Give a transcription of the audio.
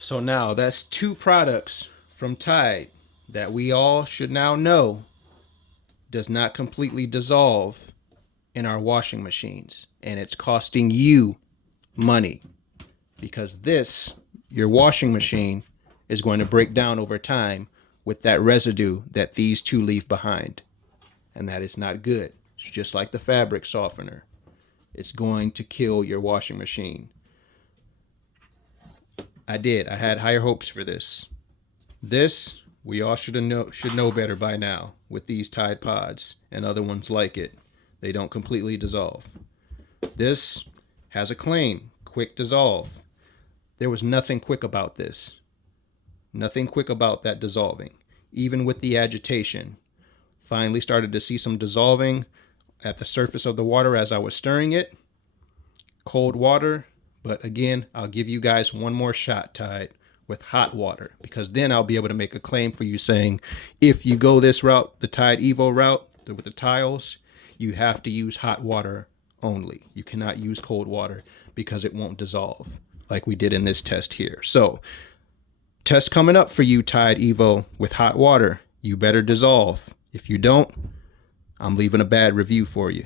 So now that's two products from Tide that we all should now know does not completely dissolve in our washing machines. And it's costing you money because your washing machine, is going to break down over time with that residue that these two leave behind. And that is not good. It's just like the fabric softener. It's going to kill your washing machine. I had higher hopes for this. This we all should know better by now with these Tide Pods and other ones like it. They don't completely dissolve. This has a claim, quick dissolve. There was nothing quick about this. Nothing quick about that dissolving. Even with the agitation. Finally started to see some dissolving at the surface of the water as I was stirring it. Cold water. But again, I'll give you guys one more shot, Tide, with hot water, because then I'll be able to make a claim for you saying, if you go this route, the Tide Evo route with the tiles, you have to use hot water only. You cannot use cold water because it won't dissolve like we did in this test here. So test coming up for you, Tide Evo, with hot water. You better dissolve. If you don't, I'm leaving a bad review for you.